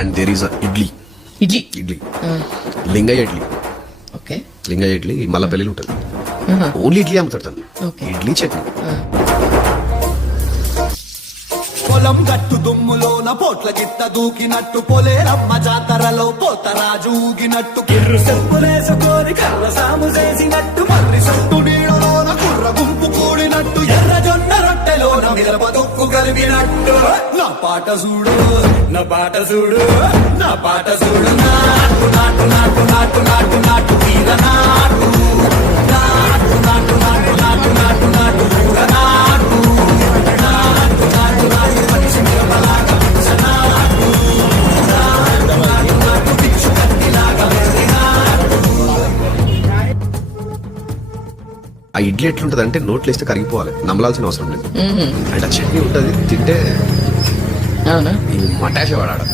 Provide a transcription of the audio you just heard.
And there is idli. Idli. Idli Lingaiah idli. Okay. Lingaiah idli మల్లపల్లిలో ఉంటుంది. Only idli అమ్ముతాడు తను. ఇడ్లీ చట్నీ. పొలం గట్టు దుమ్ములోన పోట్ల గిట్ట దూకినట్టు పొలేరమ్మ జాతరలో పోతరాజు ఊగినట్టు కిర్రు చెప్పులేసుకొని కర్ర సాము చేసినట్టు మర్రి సొట్టు నీడలోన కుర్ర గుంపు కూడినట్టు ఎర్ర జొన్న రొట్టెలోన మిరప దుక్కు కలిపినట్టు నా పాట చూడు నా పాట చూడు నా పాట చూడు నాటు నాటు నాటు నాటు నాటు నాటు తీర నాటు నాటు నాటు నాటు నాటు నాటు నాటు ఊర నాటు నాటు నాటు నాటు మనిషి మిరపలాగా మనిషి నాటు నాటు నాటు నాటు భిక్షు కత్తిలాగా వెర్రి నాటు. ఆ ఇడ్లీ ఎట్లుంటది అంటే నోట్లు వేస్తే కరిగిపోవాలి, నమ్మలాల్సిన అవసరం లేదు. అండ్ ఆ చట్నీ ఉంటుంది తింటే అవునా మటాషే వాడాడు.